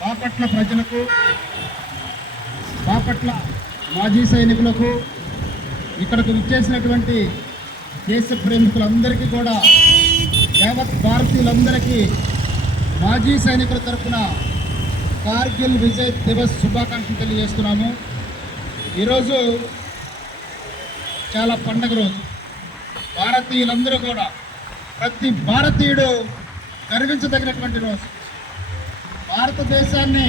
బాపట్ల ప్రజలకు, బాపట్ల మాజీ సైనికులకు, ఇక్కడకు విచ్చేసినటువంటి దేశ ప్రేమికులందరికీ కూడా, యావత్ భారతీయులందరికీ మాజీ సైనికుల తరఫున కార్గిల్ విజయ్ దివస్ శుభాకాంక్షలు తెలియజేస్తున్నాము. ఈరోజు చాలా పండగ రోజు. భారతీయులందరూ కూడా, ప్రతి భారతీయుడు గర్వించదగినటువంటి రోజు. భారతదేశాన్ని,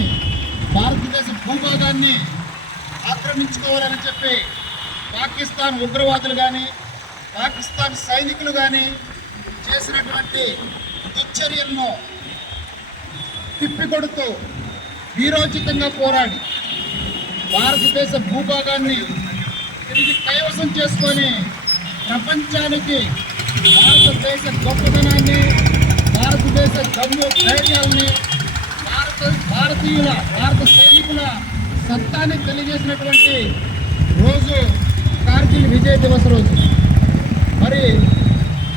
భారతదేశ భూభాగాన్ని ఆక్రమించుకోవాలని చెప్పి పాకిస్తాన్ ఉగ్రవాదులు కానీ, పాకిస్తాన్ సైనికులు కానీ చేసినటువంటి దుశ్చర్యలను తిప్పికొడుతూ వీరోచితంగా పోరాడి భారతదేశ భూభాగాన్ని తిరిగి కైవసం చేసుకొని ప్రపంచానికి భారతదేశ గొప్పతనాన్ని, భారతదేశ దమ్ము ధైర్యాలని, భారత సైనికుల సత్తాన్ని తెలియజేసినటువంటి రోజు కార్గిల్ విజయ్ దివస్ రోజు. మరి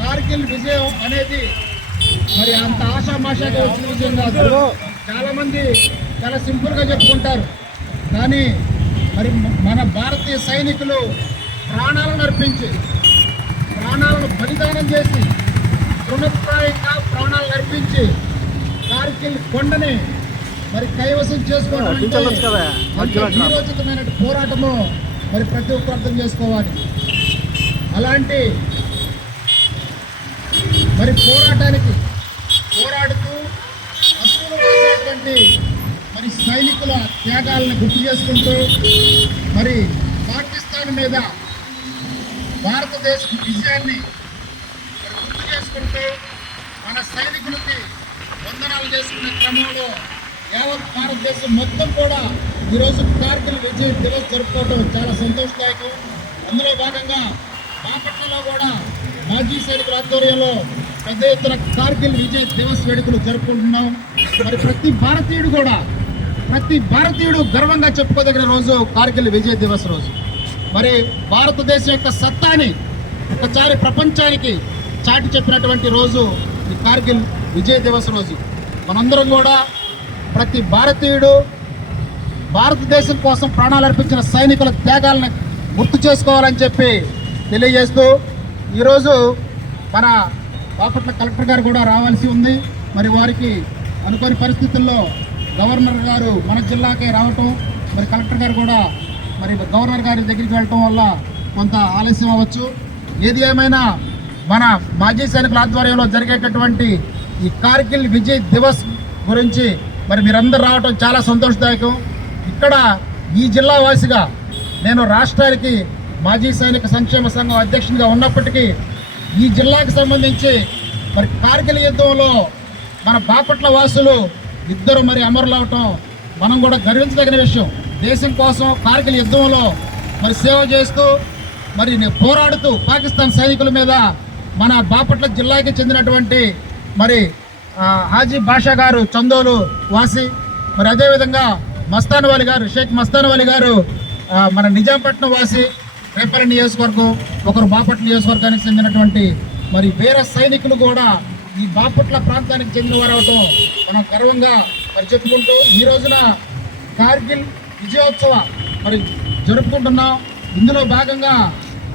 కార్గిల్ విజయం అనేది మరి అంత ఆషామాషాగా వచ్చిన విజయం కాదు. చాలామంది చాలా సింపుల్గా చెప్పుకుంటారు. కానీ మరి మన భారతీయ సైనికులు ప్రాణాలను అర్పించి, ప్రాణాలను బలిదానం చేసి, తృణప్రాయంగా ప్రాణాలను అర్పించి కార్గిల్ కొండని మరి కైవసం చేసుకోవడం వీరోచితమైన పోరాటము మరి ప్రతి ఒక్కరు అర్థం చేసుకోవాలి. అలాంటి మరి పోరాడుతూ అసలు వేసినటువంటి మరి సైనికుల త్యాగాలను గుర్తు చేసుకుంటూ, మరి పాకిస్తాన్ మీద భారతదేశ విజయాన్ని గుర్తు చేసుకుంటూ మన సైనికులకి వందనాలు చేసుకునే క్రమంలో యావత్ భారతదేశం మొత్తం కూడా ఈరోజు కార్గిల్ విజయ్ దివస్ జరుపుకోవడం చాలా సంతోషదాయకం. అందులో భాగంగా బాపట్లలో కూడా మాజీ సైనికుల ఆధ్వర్యంలో పెద్ద ఎత్తున కార్గిల్ విజయ్ దివస్ వేడుకలు జరుపుకుంటున్నాం. మరి ప్రతి భారతీయుడు గర్వంగా చెప్పుకోదగిన రోజు కార్గిల్ విజయ్ దివస్ రోజు. మరి భారతదేశం యొక్క సత్తాని ఒకసారి ప్రపంచానికి చాటి చెప్పినటువంటి రోజు ఈ కార్గిల్ విజయ్ దివస్ రోజు. మనందరం కూడా, ప్రతి భారతీయుడు భారతదేశం కోసం ప్రాణాలు అర్పించిన సైనికుల త్యాగాలను గుర్తు చేసుకోవాలని చెప్పి తెలియజేస్తూ, ఈరోజు మన బాపట్ల కలెక్టర్ గారు కూడా రావాల్సి ఉంది. మరి వారికి అనుకోని పరిస్థితుల్లో గవర్నర్ గారు మన జిల్లాకే రావటం, మరి కలెక్టర్ గారు కూడా మరి గవర్నర్ గారి దగ్గరికి వెళ్ళటం వల్ల కొంత ఆలస్యం అవ్వచ్చు. ఏది ఏమైనా మన మాజీ సైనికుల ఆధ్వర్యంలో జరిగేటటువంటి ఈ కార్గిల్ విజయ్ దివస్ గురించి మరి మీరందరూ రావటం చాలా సంతోషదాయకం. ఇక్కడ ఈ జిల్లా వాసిగా నేను రాష్ట్రానికి మాజీ సైనిక సంక్షేమ సంఘం అధ్యక్షునిగా ఉన్నప్పటికీ ఈ జిల్లాకు సంబంధించి మరి కార్గిల్ యుద్ధంలో మన బాపట్ల వాసులు ఇద్దరు మరి అమరులు అవటం మనం కూడా గర్వించదగిన విషయం. దేశం కోసం కార్గిల్ యుద్ధంలో మరి సేవ చేస్తూ మరి పోరాడుతూ పాకిస్తాన్ సైనికుల మీద మన బాపట్ల జిల్లాకి చెందినటువంటి మరి హాజీ బాషా గారు చందోలు వాసి, మరి అదేవిధంగా మస్తాన్ వలి గారు, షేక్ మస్తాన్ వలి గారు మన నిజాంపట్నం వాసి, రేపల్లి నియోజకవర్గం, ఒకరు బాపట్ల నియోజకవర్గానికి చెందినటువంటి మరి వేరే సైనికులు కూడా ఈ బాపట్ల ప్రాంతానికి చెందిన వారు అవటం మనం గర్వంగా మరి చెప్పుకుంటూ ఈ రోజున కార్గిల్ విజయోత్సవ మరి జరుపుకుంటున్నాం. ఇందులో భాగంగా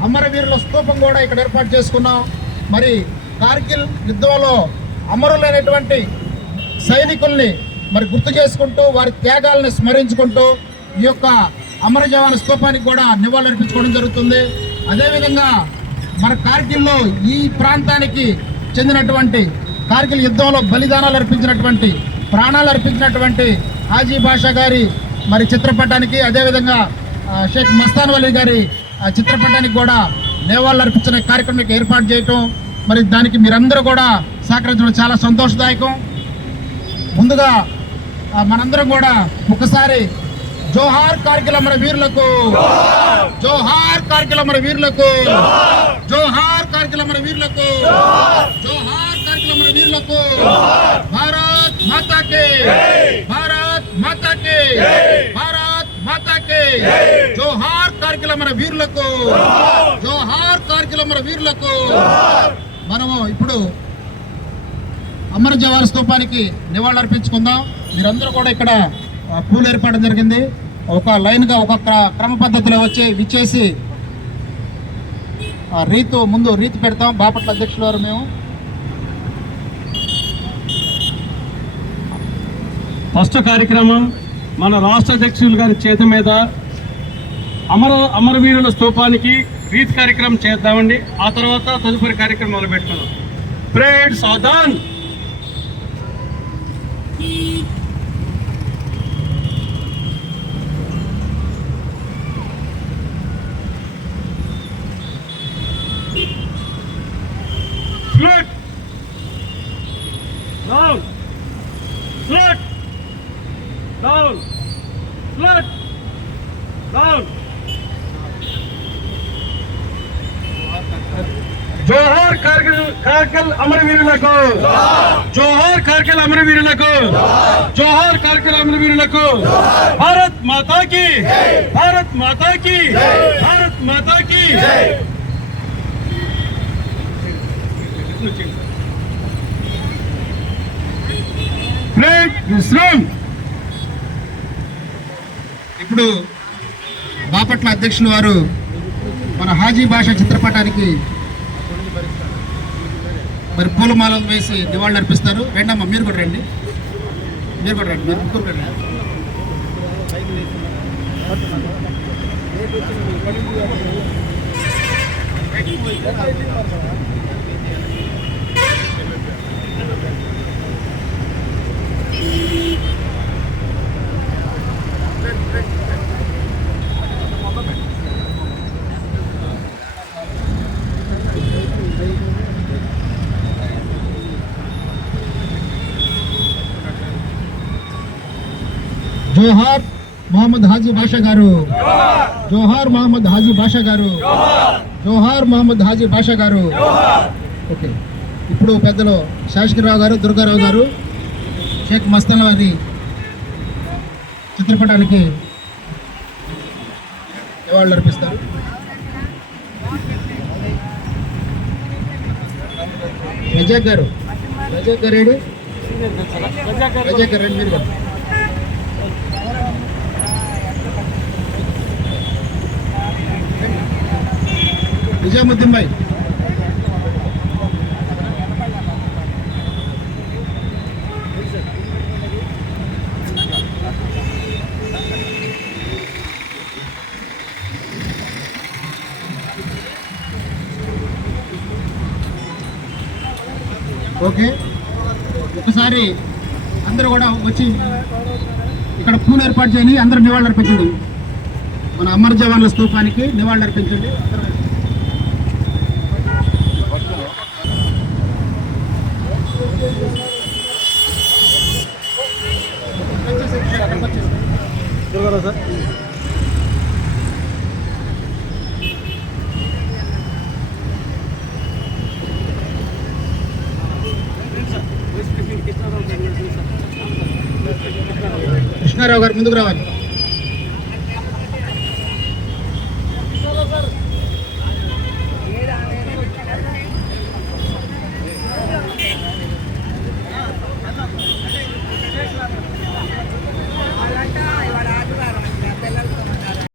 అమరవీరుల స్తూపం కూడా ఇక్కడ ఏర్పాటు చేసుకున్నాం. మరి కార్గిల్ యుద్ధంలో అమరులైనటువంటి సైనికుల్ని మరి గుర్తు చేసుకుంటూ, వారి త్యాగాలను స్మరించుకుంటూ ఈ యొక్క అమర జవాన్ స్తూపానికి కూడా నివాళులర్పించుకోవడం జరుగుతుంది. అదేవిధంగా మన కార్గిల్లో ఈ ప్రాంతానికి చెందినటువంటి కార్గిల్ యుద్ధంలో బలిదానాలు అర్పించినటువంటి, ప్రాణాలు అర్పించినటువంటి హాజీ బాషా గారి మరి చిత్రపటానికి, అదేవిధంగా షేక్ మస్తాన్ వలి గారి చిత్రపటానికి కూడా నివాళులు అర్పించిన కార్యక్రమం ఏర్పాటు చేయటం, మరి దానికి మీరందరూ కూడా సహకరించడం చాలా సంతోషదాయకం. ముందుగా మనందరం కూడా ఒకసారి జోహార్ కార్గిల్ అమర వీరులకు, జోహార్ కార్గిల్ అమర వీరులకు, జోహార్ కార్గిల్ అమర వీరులకు, జోహార్ కార్గిల్ అమర వీరులకు. భారత్ మాతా కే, భారత్ మాతా కే, భారత్ మాతా కే. జోహార్ కార్గిల్ అమర వీరులకు, జోహార్ కార్గిల్ అమర వీరులకు. మనము ఇప్పుడు అమర జవాన్ స్తూపానికి నివాళులర్పించుకుందాం. మీరందరూ కూడా ఇక్కడ పూలు ఏర్పడడం జరిగింది. ఒక లైన్గా ఒక్కొక్క క్రమ పద్ధతిలో విచ్చేసి ముందు రీతి పెడతాం. బాపట్ల అధ్యక్షుల వారు మేము ఫస్ట్ కార్యక్రమం మన రాష్ట్ర అధ్యక్షులు గారి చేతి మీద అమరవీరుల స్తూపానికి రీతి కార్యక్రమం చేద్దామండి. ఆ తర్వాత తదుపరి కార్యక్రమం మొదలు పెట్టుకుందాం. పరేడ్ సావధాన్. Salute. Down. Salute. Down. Salute. Down. జోహార్ కార్గిల్ అమరవీరులకు, జోహార్ కార్గిల్ అమరవీరులకు, జోహార్ కార్గిల్ అమరవీరులకు. భారత్ మాతా కీ, భారత్ మాతా కీ, భారత్ మాతా కీ. ఇప్పుడు బాపట్ల అధ్యక్షుల వారు మన హాజీ భాష చిత్రపటానికి మరి పూలమాలను వేసి నివాళులు అర్పిస్తారు. రండమ్మా, మీరు కూడా రండి, మీరు కూడా రండి, మీరు ముగ్గురు రండి. జోహార్ మొహమ్మద్ హాజీ బాషా గారు, జోహార్ మొహమ్మద్ హాజీ బాషా గారు, జోహార్ మొహమ్మద్ హాజీ బాషా గారు. ఓకే, ఇప్పుడు పెద్దలు శాసకరావు గారు, దుర్గారావు గారు షేక్ మస్తాన్ వారి చిత్రపటానికి నివాళులు అర్పిస్తారు. రజాక్ గారు, రజాక్ గారు ఏడు, రజాక్ గారు రండి, మీరు కూడా. నిజాముద్దీన్ భాయ్, ఓకే. ఒకసారి అందరూ కూడా వచ్చి ఇక్కడ పూలు ఏర్పాటు చేయండి. అందరూ నివాళులు అర్పించండి. మన అమర జవాన్ల స్తూపానికి నివాళులు అర్పించండి. సార్ కృష్ణారావు గారు ముందుకు రావాలి.